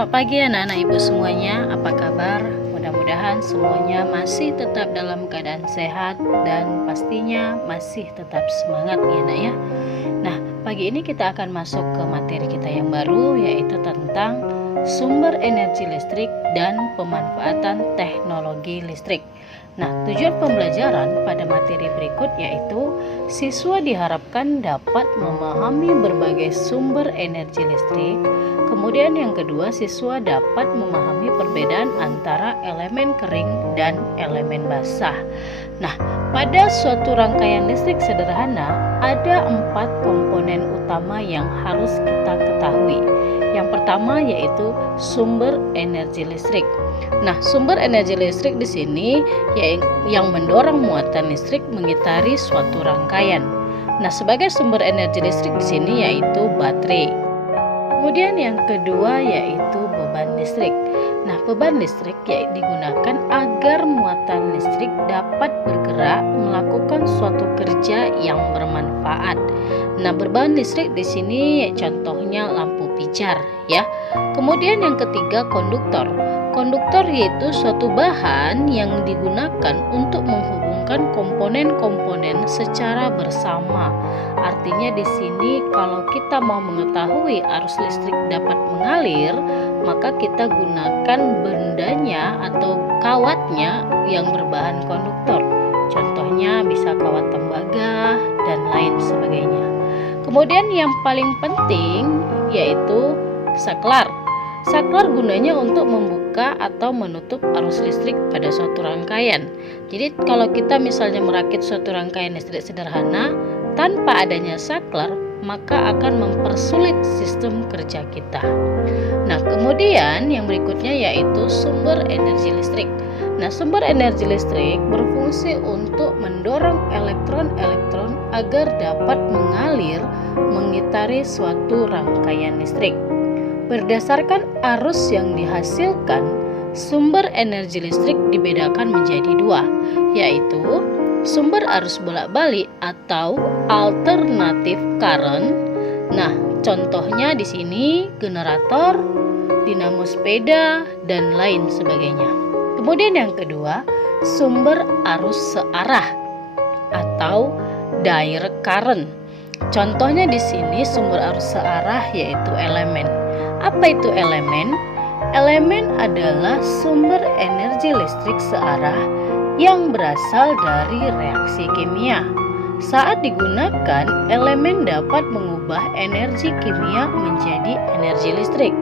Selamat pagi anak-anak ibu semuanya, apa kabar? Mudah-mudahan semuanya masih tetap dalam keadaan sehat dan pastinya masih tetap semangat ya nak ya. Nah, pagi ini kita akan masuk ke materi kita yang baru, yaitu tentang sumber energi listrik dan pemanfaatan teknologi listrik. Nah, tujuan pembelajaran pada materi berikut yaitu siswa diharapkan dapat memahami berbagai sumber energi listrik. Kemudian yang kedua, siswa dapat memahami perbedaan antara elemen kering dan elemen basah. Nah, pada suatu rangkaian listrik sederhana ada 4 komponen utama yang harus kita ketahui. Yang pertama yaitu sumber energi listrik. Nah, sumber energi listrik di sini yang mendorong muatan listrik mengitari suatu rangkaian. Nah, sebagai sumber energi listrik di sini yaitu baterai. Kemudian yang kedua yaitu beban listrik. Nah, beban listrik digunakan agar muatan listrik dapat bergerak melakukan suatu kerja yang bermanfaat. Nah, beban listrik di sini contohnya lampu pijar ya. Kemudian yang ketiga konduktor. Konduktor yaitu suatu bahan yang digunakan untuk menghubungkan komponen-komponen secara bersama. Artinya di sini kalau kita mau mengetahui arus listrik dapat mengalir, maka kita gunakan bendanya atau kawatnya yang berbahan konduktor. Contohnya bisa kawat tembaga dan lain sebagainya. Kemudian yang paling penting yaitu saklar. Saklar gunanya untuk membuka atau menutup arus listrik pada suatu rangkaian. Jadi kalau kita misalnya merakit suatu rangkaian listrik sederhana tanpa adanya saklar, maka akan mempersulit sistem kerja kita. Nah, kemudian yang berikutnya yaitu sumber energi listrik. Nah, sumber energi listrik berfungsi untuk mendorong elektron-elektron agar dapat mengalir mengitari suatu rangkaian listrik. Berdasarkan arus yang dihasilkan, sumber energi listrik dibedakan menjadi 2, yaitu sumber arus bolak-balik atau alternatif current. Nah, contohnya di sini generator, dinamo sepeda, dan lain sebagainya. Kemudian yang kedua, sumber arus searah atau direct current. Contohnya di sini sumber arus searah yaitu elemen. Apa itu elemen? Elemen adalah sumber energi listrik searah yang berasal dari reaksi kimia. Saat digunakan, elemen dapat mengubah energi kimia menjadi energi listrik.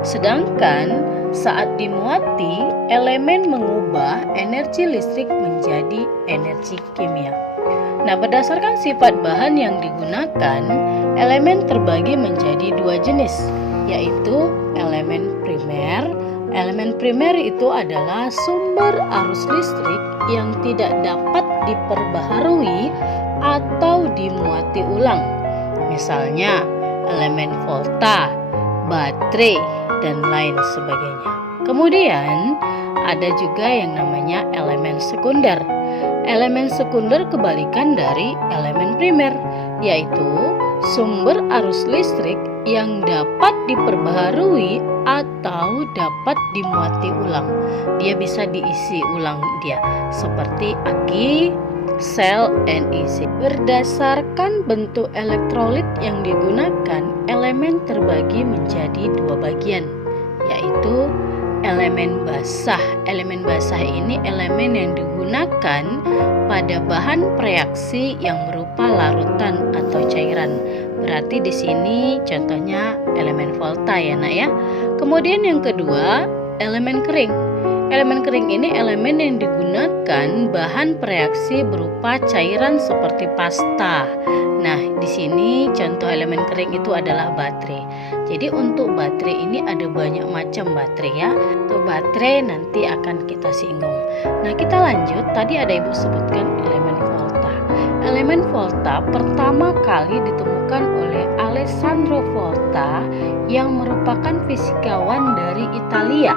Sedangkan saat dimuati, elemen mengubah energi listrik menjadi energi kimia. Nah, berdasarkan sifat bahan yang digunakan, elemen terbagi menjadi 2 jenis, yaitu elemen primer. Elemen primer itu adalah sumber arus listrik yang tidak dapat diperbaharui atau dimuati ulang. Misalnya elemen volta, baterai, dan lain sebagainya. Kemudian ada juga yang namanya elemen sekunder. Elemen sekunder kebalikan dari elemen primer, yaitu sumber arus listrik yang dapat diperbaharui atau dapat dimuati ulang. Dia bisa diisi ulang seperti aki, sel, NEC. Berdasarkan bentuk elektrolit yang digunakan, elemen terbagi menjadi 2 bagian, yaitu elemen basah. Elemen basah ini elemen yang digunakan pada bahan reaksi yang berupa larutan atau cairan. Berarti di sini contohnya elemen volta ya nak ya. Kemudian yang kedua, elemen kering. Elemen kering ini elemen yang digunakan bahan reaksi berupa cairan seperti pasta. Nah, di sini contoh elemen kering itu adalah baterai. Jadi untuk baterai ini ada banyak macam baterai ya. Untuk baterai nanti akan kita singgung. Nah, kita lanjut. Tadi ada ibu sebutkan elemen volta. Elemen volta pertama kali ditemukan oleh Alessandro Volta yang merupakan fisikawan dari Italia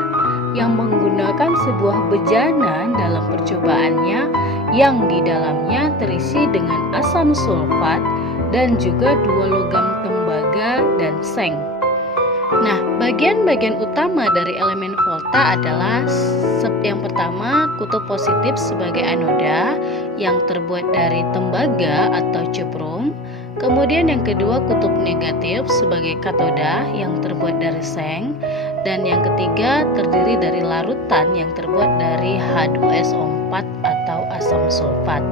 yang menggunakan sebuah bejana dalam percobaannya yang di dalamnya terisi dengan asam sulfat dan juga 2 logam tembaga dan seng. Nah, bagian-bagian utama dari elemen volta adalah yang pertama, kutub positif sebagai anoda yang terbuat dari tembaga atau cuprum. Kemudian yang kedua, kutub negatif sebagai katoda yang terbuat dari seng. Dan yang ketiga, terdiri dari larutan yang terbuat dari H2SO4 atau asam sulfat.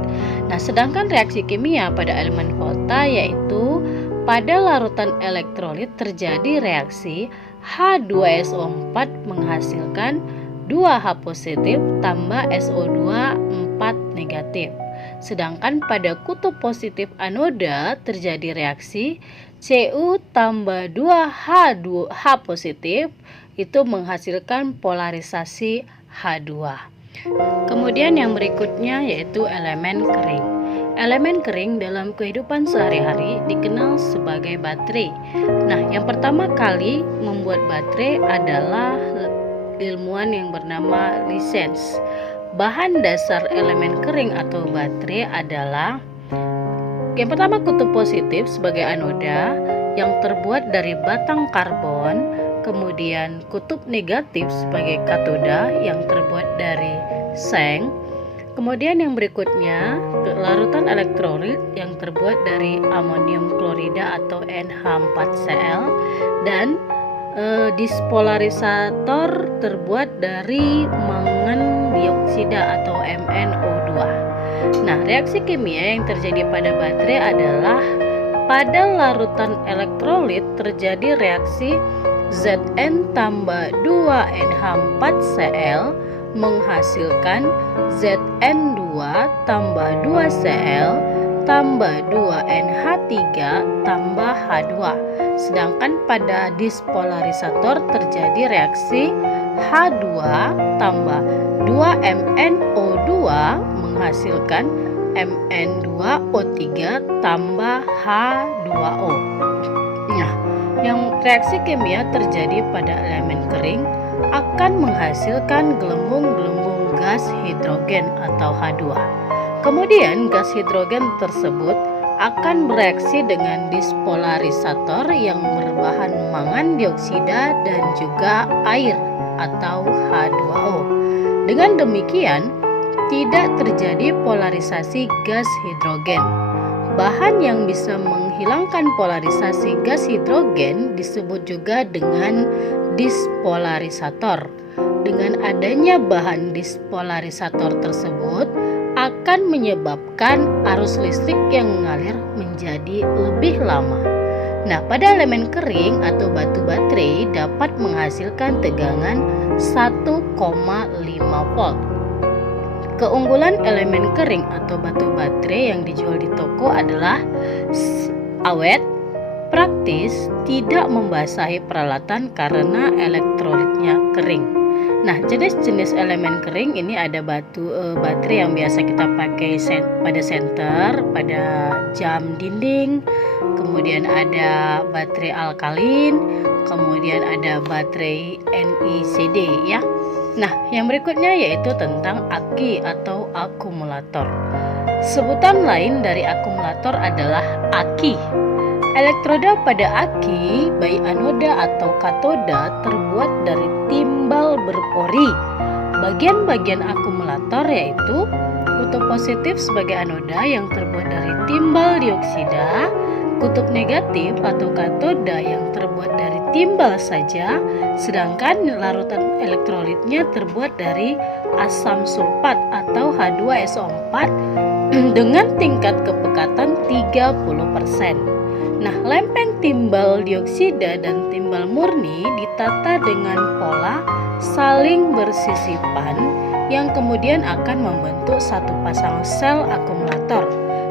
Nah, sedangkan reaksi kimia pada elemen volta yaitu pada larutan elektrolit terjadi reaksi H2SO4 menghasilkan 2H positif tambah SO2 4 negatif. Sedangkan pada kutub positif anoda terjadi reaksi Cu tambah 2H positif itu menghasilkan polarisasi H2. Kemudian yang berikutnya yaitu elemen kering. Elemen kering dalam kehidupan sehari-hari dikenal sebagai baterai. Nah, yang pertama kali membuat baterai adalah ilmuwan yang bernama Lorentz. Bahan dasar elemen kering atau baterai adalah yang pertama kutub positif sebagai anoda yang terbuat dari batang karbon, kemudian kutub negatif sebagai katoda yang terbuat dari seng. Kemudian yang berikutnya, larutan elektrolit yang terbuat dari amonium klorida atau NH4Cl dan dispolarisator terbuat dari mangan dioksida atau MnO2. Nah, reaksi kimia yang terjadi pada baterai adalah pada larutan elektrolit terjadi reaksi Zn tambah 2NH4Cl menghasilkan Zn2 tambah 2Cl tambah 2NH3 tambah H2. Sedangkan pada dispolarisator terjadi reaksi H2 tambah 2MnO2 menghasilkan Mn2O3 tambah H2O. Nah, yang reaksi kimia terjadi pada elemen kering akan menghasilkan gelembung-gelembung gas hidrogen atau H2. Kemudian gas hidrogen tersebut akan bereaksi dengan dispolarisator yang berbahan mangan dioksida dan juga air atau H2O. Dengan demikian, tidak terjadi polarisasi gas hidrogen. Bahan yang bisa menghilangkan polarisasi gas hidrogen disebut juga dengan dispolarisator. Dengan adanya bahan dispolarisator tersebut akan menyebabkan arus listrik yang mengalir menjadi lebih lama. Nah, pada elemen kering atau batu baterai dapat menghasilkan tegangan 1,5 volt. Keunggulan elemen kering atau batu baterai yang dijual di toko adalah awet, praktis, tidak membasahi peralatan karena elektrolitnya kering. Nah, jenis-jenis elemen kering ini ada baterai yang biasa kita pakai pada senter, pada jam dinding, kemudian ada baterai alkalin, kemudian ada baterai NICD ya. Nah, yang berikutnya yaitu tentang aki atau akumulator. Sebutan lain dari akumulator adalah aki. Elektroda pada aki, baik anoda atau katoda, terbuat dari timbal berpori. Bagian-bagian akumulator yaitu kutub positif sebagai anoda yang terbuat dari timbal dioksida, kutub negatif atau katoda yang terbuat dari timbal saja, sedangkan larutan elektrolitnya terbuat dari asam sulfat atau H2SO4 dengan tingkat kepekatan 30%. Nah, lempeng timbal dioksida dan timbal murni ditata dengan pola saling bersisipan yang kemudian akan membentuk satu pasang sel akumulator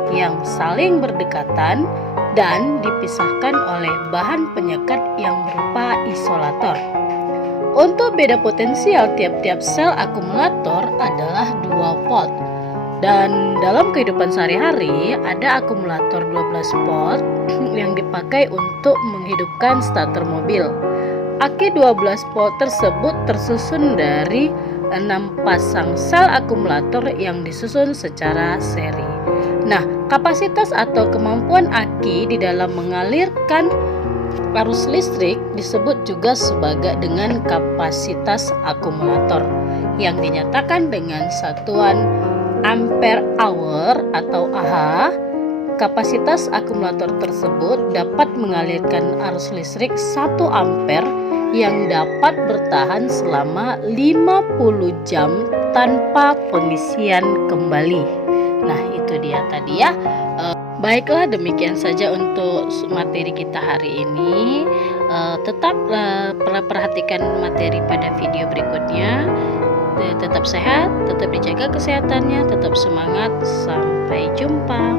yang saling berdekatan dan dipisahkan oleh bahan penyekat yang berupa isolator. Untuk beda potensial tiap-tiap sel akumulator adalah 2 volt. Dan dalam kehidupan sehari-hari ada akumulator 12 volt yang dipakai untuk menghidupkan starter mobil. Aki 12 volt tersebut tersusun dari 6 pasang sel akumulator yang disusun secara seri. Nah, kapasitas atau kemampuan aki di dalam mengalirkan Arus listrik disebut juga sebagai dengan kapasitas akumulator yang dinyatakan dengan satuan ampere hour atau Ah. Kapasitas akumulator tersebut dapat mengalirkan arus listrik 1 ampere yang dapat bertahan selama 50 jam tanpa pengisian kembali. Nah, itu dia tadi ya. Baiklah, demikian saja untuk materi kita hari ini. Tetap perhatikan materi pada video berikutnya. Tetap sehat, tetap dijaga kesehatannya, tetap semangat. Sampai jumpa.